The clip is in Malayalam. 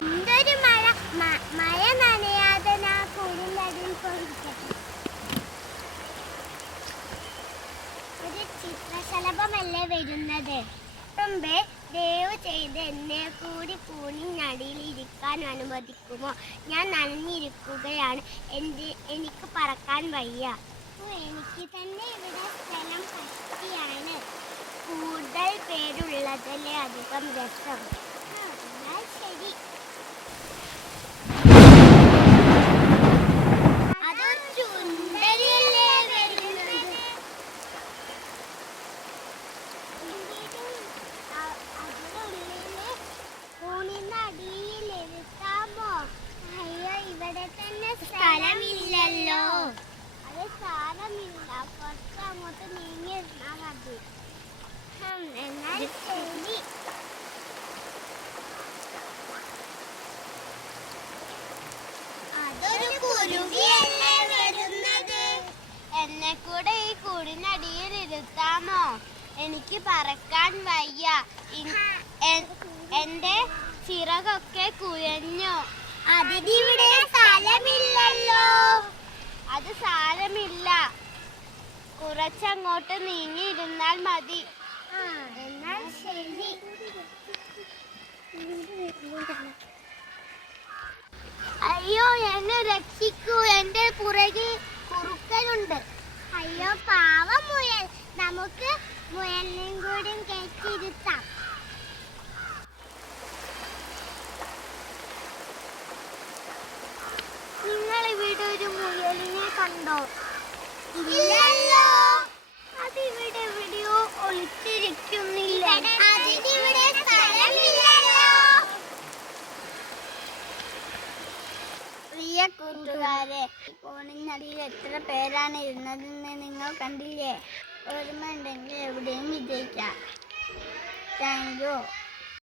എന്തൊരു മഴ. മഴ നനയാതെ ഞാൻ കുടിലടിയിൽ പോയിരിക്കട്ടെ ഒരു ചിത്രശലഭമല്ലേ വരുന്നത്? മുമ്പേ ദയവ് ചെയ്ത് എന്നെ കൂടി കൂണി നടിയിലിരിക്കാൻ അനുവദിക്കുമോ? ഞാൻ നനഞ്ഞിരിക്കുകയാണ്. എന്റെ എനിക്ക് പറക്കാൻ വയ്യ. എനിക്ക് തന്നെ ഇവിടെ സ്ഥലം പറ്റിയാണ്. കൂടുതൽ പേരുള്ളതല്ലേ അധികം രസം? കുറച്ച് അങ്ങോട്ട് നീങ്ങി ഇരുന്നാ മതി ഹും, എന്നാൽ ശരി അതൊരു കുരുവിയല്ലേ വരുന്നത്? എന്നെ കൂടെ ഈ കൂടിനടിയിൽ ഇരുത്താമോ എനിക്ക് പറക്കാൻ വയ്യ. എന്റെ ചിറകൊക്കെ കുഴഞ്ഞു. അതിനിവിടെ സ്ഥലമില്ലല്ലോ. അത് സാരമില്ല. കുറച്ചങ്ങോട്ട് നീങ്ങിയിരുന്നാൽ മതി. എന്നാൽ ശരി. അയ്യോ എന്നെ രക്ഷിക്കൂ. എന്റെ പുറകിൽ കുറുക്കനുണ്ട്. അയ്യോ പാവം മുയൽ. നമുക്ക് മുയലിനും കൂടി കയറ്റിയിരുത്താം. നിങ്ങൾ ഇവിടെ ഒരു മുയലിനെ കണ്ടോ ഇല്ലല്ലോ അതിവിടെ എവിടെയോ ഒളിച്ചിരിക്കുന്നില്ല അതിനിവിടെ സ്ഥലമില്ലല്ലോ പ്രിയ കൂട്ടുകാരെ. കോണിനടിയിൽ എത്ര പേരാണ് ഇരുന്നതെന്ന് നിങ്ങൾ കണ്ടില്ലേ? ഓർമ്മ ഉണ്ടെങ്കിൽ എവിടെയും വിജയിക്കാം. Thank you